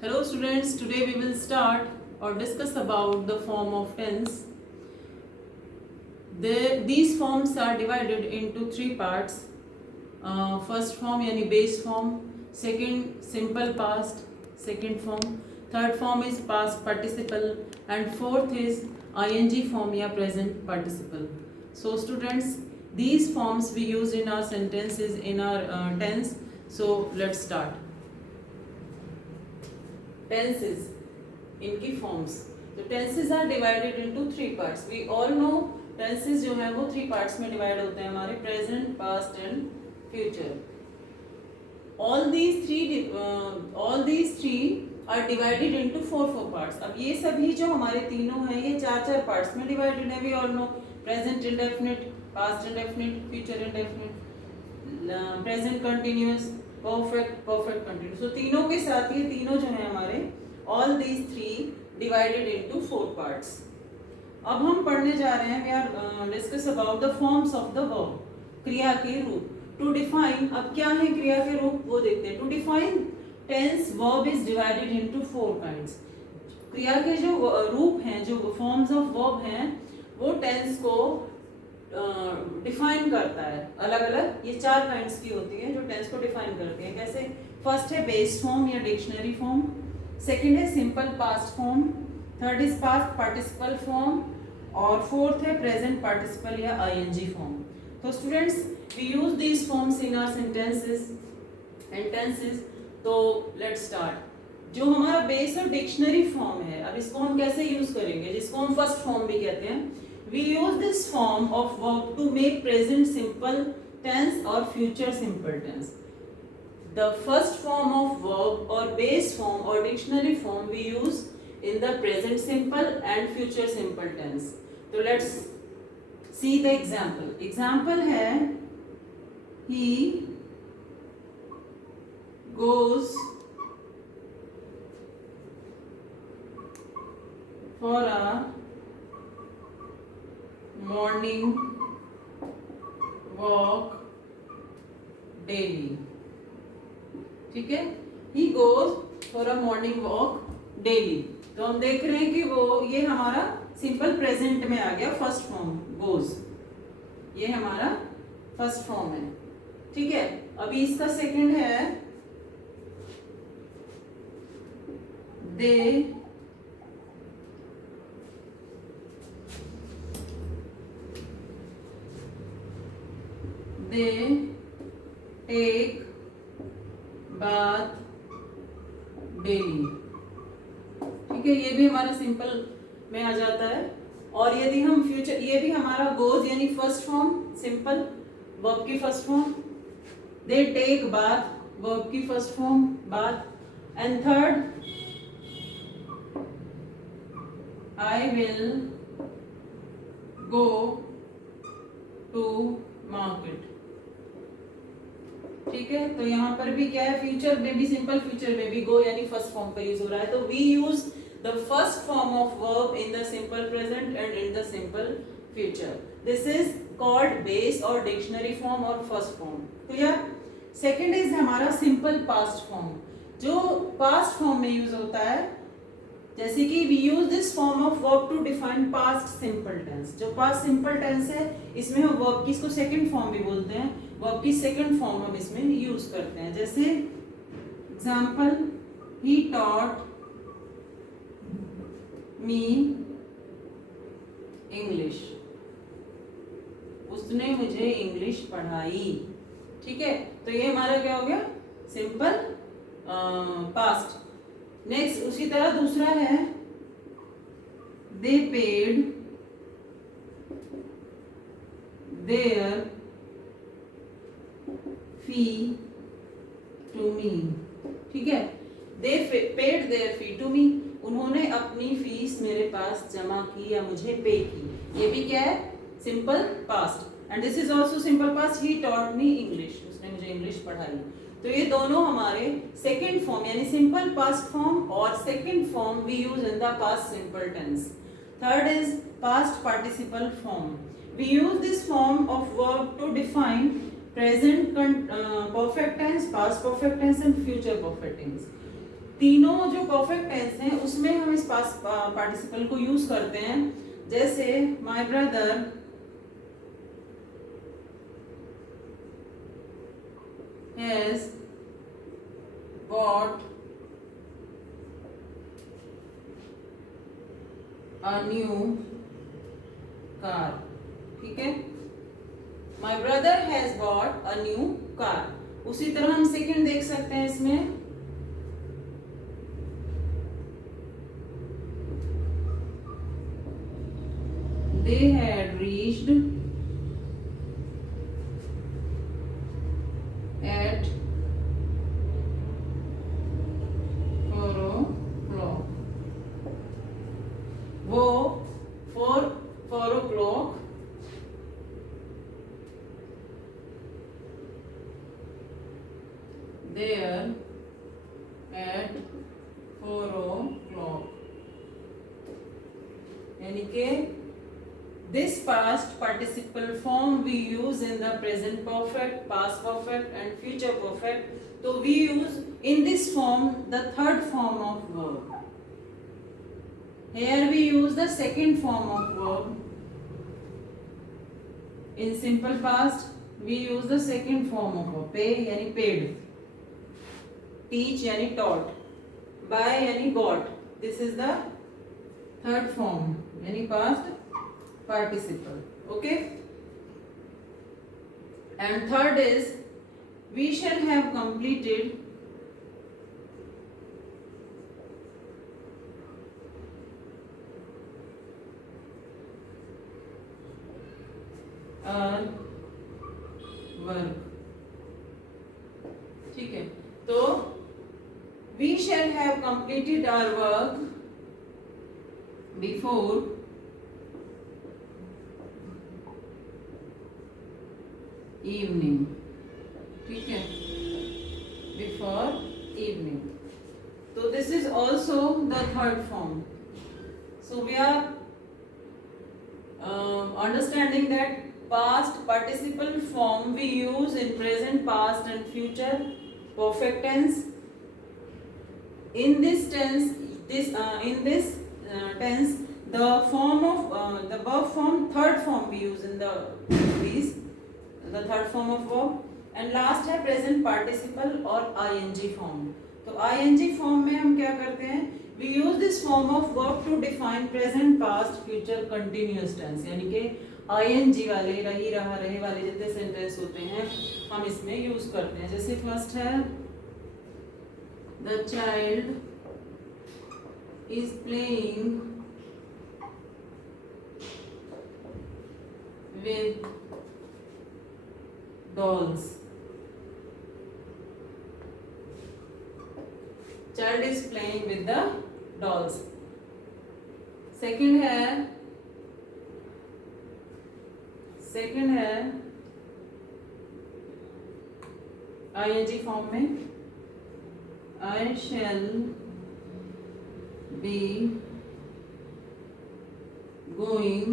Hello students, today we will start or discuss about the form of tense. These forms are divided into three parts. First form yani base form, second simple past, second form, third form is past participle and fourth is ing form या present participle. So students, these forms we use in our sentences in our tense. So let's start. Tenses, इनकी forms. तो tenses are divided into three parts. We all know tenses जो है वो three parts में divide होते हैं हमारे present, past and future. All these three are divided into four parts. अब ये सभी जो हमारे तीनों हैं ये चार parts में divided है. We all know present indefinite, past indefinite, future indefinite, present continuous, perfect continuous. So तीनों के साथ ये तीनों जो है हमारे all these three divided into four parts. अब हम पढ़ने जा रहे हैं. We are discuss about the forms of the verb. क्रिया के रूप. To define, अब क्या है क्रिया के रूप वो देखते हैं. To define tense, verb is divided into four kinds. क्रिया के जो रूप हैं, जो forms of verb हैं, वो tense को डिफाइन करता है. अलग अलग ये चार काइंड्स की होती है जो टेंस को डिफाइन करती है. कैसे? फर्स्ट है बेस फॉर्म या डिक्शनरी फॉर्म, सेकंड है simple past form, third is past participle form और फोर्थ है प्रेजेंट पार्टिसिपल या आईएनजी फॉर्म. तो students, we use these forms in our sentences and tenses. तो लेट्स स्टार्ट. जो हमारा बेस और डिक्शनरी फॉर्म है, अब इसको हम कैसे यूज करेंगे, जिसको हम फर्स्ट फॉर्म भी कहते हैं. We use this form of verb to make present simple tense or future simple tense. The first form of verb or base form or dictionary form we use in the present simple and future simple tense. So let's see the example. Example है, he goes for a morning walk daily. ठीक है, he goes for a morning walk daily. तो हम देख रहे हैं कि वो ये हमारा सिंपल प्रेजेंट में आ गया. फर्स्ट फॉर्म goes, ये हमारा फर्स्ट फॉर्म है. ठीक है, अभी इसका सेकंड है they take bath daily. ठीक है, ये भी हमारा सिंपल में आ जाता है. और यदि हम फ्यूचर, ये भी हमारा गोज यानी फर्स्ट फॉर्म, सिंपल वर्ब की first form. They take bath verb की first form bath. And third, I will go to market. ठीक है, तो यहाँ पर भी क्या है, फ्यूचर में भी सिंपल फ्यूचर में भी गो यानी फर्स्ट फॉर्म का यूज हो रहा है. तो we use the first form of verb in the simple present and in the simple future. This is called base और डिक्शनरी फॉर्म और first form. Clear? Second is हमारा सिंपल पास्ट फॉर्म, जो past form में use होता है. जैसे कि we use this form of verb to define past simple tense. जो पास्ट सिंपल टेंस है, इसमें हम वर्ब की, इसको सेकंड फॉर्म भी बोलते हैं, वर्ब की सेकंड फॉर्म हम इसमें यूज करते हैं. जैसे एग्जांपल, ही टॉट मी इंग्लिश. उसने मुझे इंग्लिश पढ़ाई. ठीक है, तो ये हमारा क्या हो गया, सिंपल पास्ट. नेक्स्ट उसी तरह दूसरा है, they paid their fee to me. ठीक है, they paid their fee to me, उन्होंने अपनी फीस मेरे पास जमा की या मुझे पे की. ये भी क्या है, simple past. And this is also simple past, he taught me English, उसने मुझे इंग्लिश पढ़ाई. तो ये दोनों हमारे सेकेंड फॉर्म यानी सिंपल पास्ट फॉर्म और second form we use in the past simple tense. Third is past participle form. We use this form of verb to define present perfect tense, past perfect tense and future perfect tense. तीनों जो perfect tense हैं उसमें हम इस past participle को यूज करते हैं। जैसे my brother has bought a new car. ठीक है, my brother has bought a new car. उसी तरह हम सेकंड देख सकते हैं इसमें, they had reached at 4 o'clock। वो 4 o'clock there at 4 o'clock। यानी कि this past participle form we use in the present perfect, past perfect and future perfect. So we use in this form the third form of verb. Here we use the second form of verb. In simple past we use the second form of verb. Pay यानी paid, teach यानी taught, buy यानी bought. This is the third form यानी past participle. Okay, and third is we shall have completed our work। ठीक है, तो we shall have completed our work before evening। ठीक है, before evening। So this is also the third form। So we are understanding that past participle form we use in present, past and future perfect tense। In this tense, tense the form of the verb form, third form we use in these the third form of verb। And last है present participle और ING form. तो ING form में हम क्या करते हैं, we use this form of verb to define present, past, future continuous tense. यानी कि आईएनजी वाले, रही, रहा, रहे वाले जितने सेंटेंस होते हैं हम इसमें यूज करते हैं। जैसे फर्स्ट है the child is playing with dolls। Child is playing with the dolls। Second है आईएनजी फॉर्म में I shall be going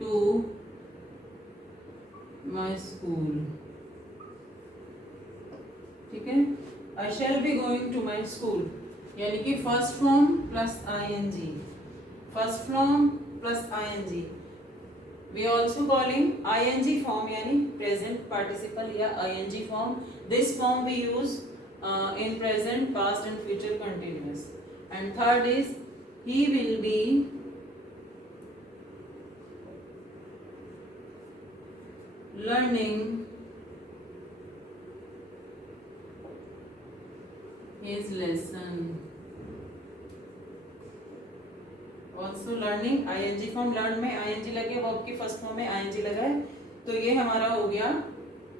to my school। ठीक है, I shall be going to my school यानी कि first form plus ING, first form plus ING. We also calling ING form यानी present participle या ING form. This form we use in present, past and future continuous। And third is he will be learning his lesson। also learning ing form, learn में ing लगे, वर्ब की first form में ing लगा है, तो ये हमारा हो गया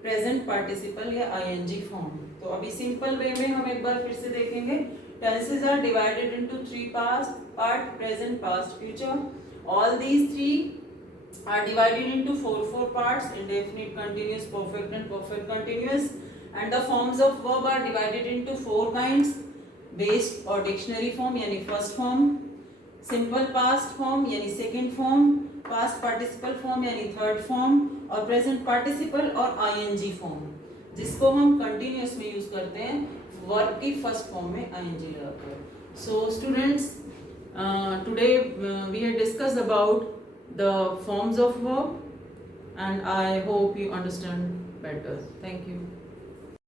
प्रेजेंट पार्टिसिपल या ing फॉर्म। तो अभी सिंपल वे में हम एक बार फिर से देखेंगे। Tenses are divided into 3 part, present, past, future. All these 3 are divided into 4 parts: indefinite, continuous, perfect and perfect continuous। and the forms of verb are divided into 4 kinds: based or dictionary form यानी first form, simple past form यानी second form, past participle form यानी third form और present participle और ing form, जिसको हम continuous में यूज करते हैं वर्ब की फर्स्ट फॉर्म में ing लगाकर. So students, today we had discussed about the forms of verb, and I hope you understand better. Thank you.